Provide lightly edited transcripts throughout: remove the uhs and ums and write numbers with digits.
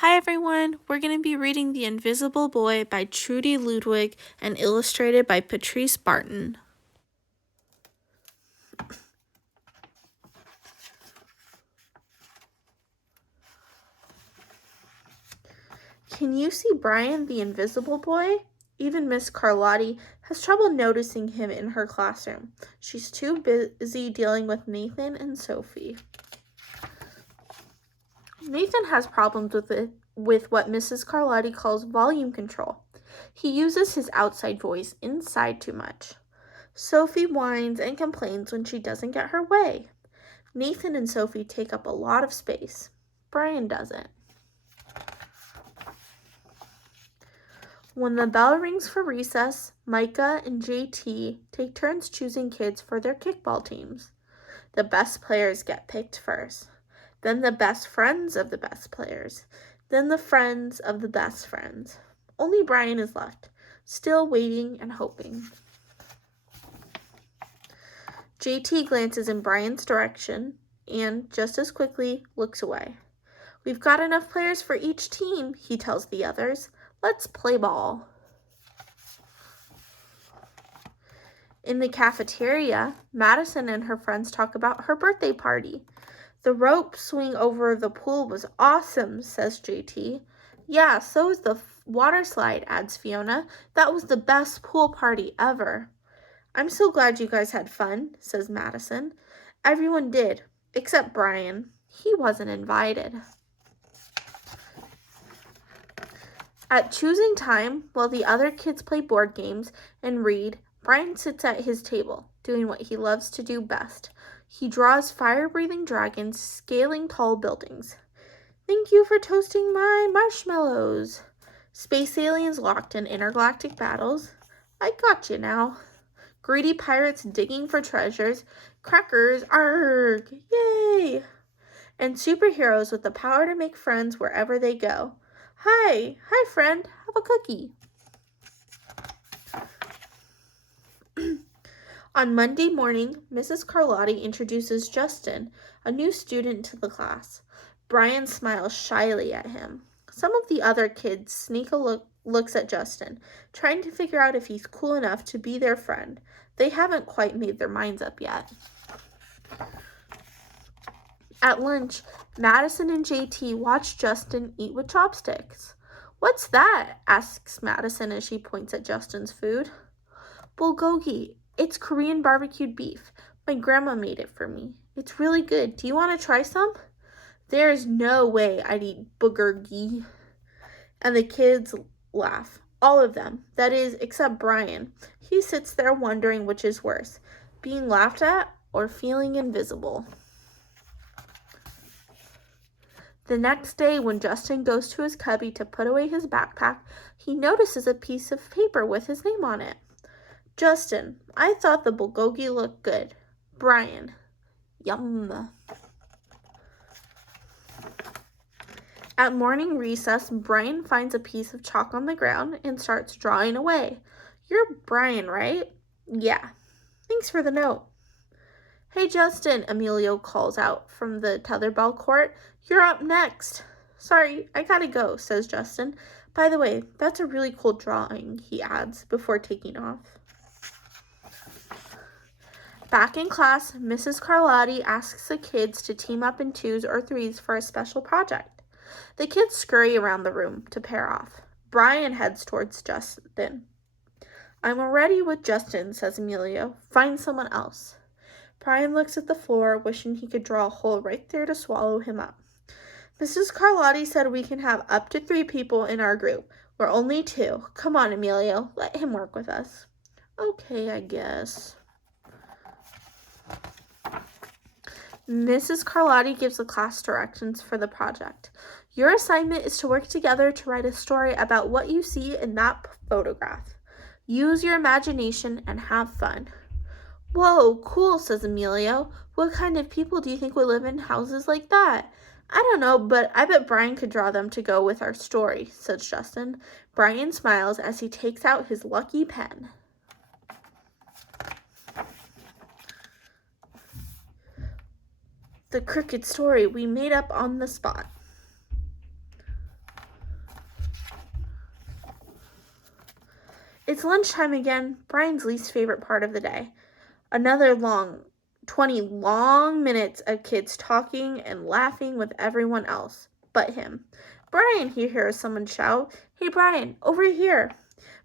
Hi everyone, we're going to be reading The Invisible Boy by Trudy Ludwig and illustrated by Patrice Barton. Can you see Brian, the invisible boy? Even Miss Carlotti has trouble noticing him in her classroom. She's too busy dealing with Nathan and Sophie. Nathan has problems with what Mrs. Carlotti calls volume control. He uses his outside voice inside too much. Sophie whines and complains when she doesn't get her way. Nathan and Sophie take up a lot of space. Brian doesn't. When the bell rings for recess, Micah and JT take turns choosing kids for their kickball teams. The best players get picked first, then the best friends of the best players, then the friends of the best friends. Only Brian is left, still waiting and hoping. JT glances in Brian's direction and, just as quickly, looks away. "We've got enough players for each team," he tells the others. "Let's play ball." In the cafeteria, Madison and her friends talk about her birthday party. "The rope swing over the pool was awesome," says JT. "Yeah, so was the water slide," adds Fiona. "That was the best pool party ever." "I'm so glad you guys had fun," says Madison. "Everyone did, except Brian. He wasn't invited." At choosing time, while the other kids play board games and read, Brian sits at his table, doing what he loves to do best. He draws fire-breathing dragons scaling tall buildings. "Thank you for toasting my marshmallows." Space aliens locked in intergalactic battles. "I got you now." Greedy pirates digging for treasures. Crackers, arg, yay! And superheroes with the power to make friends wherever they go. Hi friend, have a cookie." On Monday morning, Mrs. Carlotti introduces Justin, a new student, to the class. Brian smiles shyly at him. Some of the other kids sneak looks at Justin, trying to figure out if he's cool enough to be their friend. They haven't quite made their minds up yet. At lunch, Madison and JT watch Justin eat with chopsticks. "What's that?" asks Madison as she points at Justin's food. "Bulgogi. It's Korean barbecued beef. My grandma made it for me. It's really good. Do you want to try some?" "There's no way I'd eat bulgogi." And the kids laugh. All of them. That is, except Brian. He sits there wondering which is worse, being laughed at or feeling invisible. The next day, when Justin goes to his cubby to put away his backpack, he notices a piece of paper with his name on it. "Justin, I thought the bulgogi looked good. Brian." Yum. At morning recess, Brian finds a piece of chalk on the ground and starts drawing away. "You're Brian, right?" "Yeah. Thanks for the note." "Hey, Justin," Emilio calls out from the tetherball court. "You're up next." "Sorry, I gotta go," says Justin. "By the way, that's a really cool drawing," he adds before taking off. Back in class, Mrs. Carlotti asks the kids to team up in twos or threes for a special project. The kids scurry around the room to pair off. Brian heads towards Justin. "I'm already with Justin," says Emilio. "Find someone else." Brian looks at the floor, wishing he could draw a hole right there to swallow him up. "Mrs. Carlotti said we can have up to 3 people in our group. We're only 2. Come on, Emilio. Let him work with us." "Okay, I guess." Mrs. Carlotti gives the class directions for the project. "Your assignment is to work together to write a story about what you see in that photograph. Use your imagination and have fun." "Whoa, cool," says Emilio. "What kind of people do you think would live in houses like that?" "I don't know, but I bet Brian could draw them to go with our story," says Justin. Brian smiles as he takes out his lucky pen. The crooked story we made up on the spot. It's lunchtime again, Brian's least favorite part of the day. Another 20 long minutes of kids talking and laughing with everyone else but him. Brian, he hears someone shout. Hey, Brian, over here.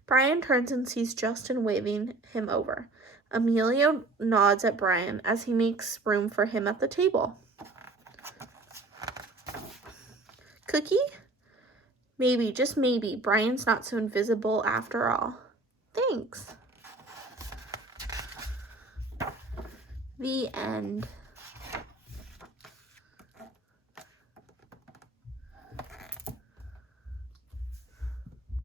Brian turns and sees Justin waving him over. Emilio nods at Brian as he makes room for him at the table. Cookie? Maybe, just maybe, Brian's not so invisible after all. Thanks. The end.